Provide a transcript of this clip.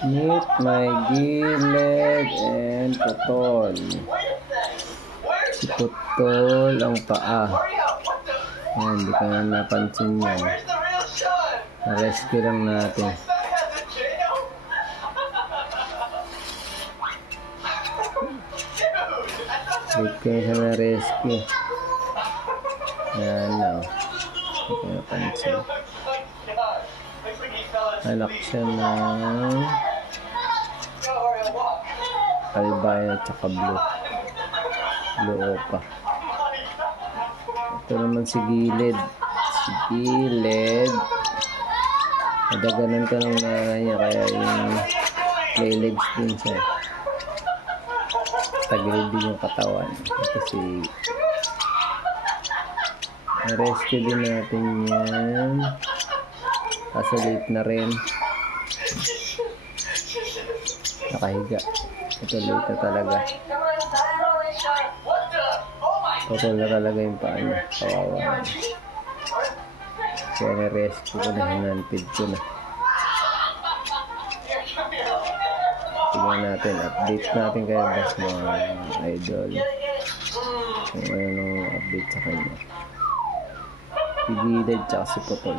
Meet my gilid and putol. Si putol ang paa. Ayan, hindi ko na napansin yan. Na-rescue lang natin. Wait ko na siya na-rescue. Ayan na. Hindi ko napansin. Anak siya ng albino at saka blue opa. Ito naman si gilid. Nadaganan ka ng nanay niya, kaya yung play legs din siya. Tagilid din yung katawan. Ito si rescue din natin yan. Kaso late na rin. Nakahiga. Ito late na talaga. Total na talaga yung paa niya. Kawawa. Kaya na-rescue ko na. Hinanpid ko na. Tingnan natin. Update natin kaya bas mga idol. Kung ano update sa kanya. Si Gilid tsaka si Putol.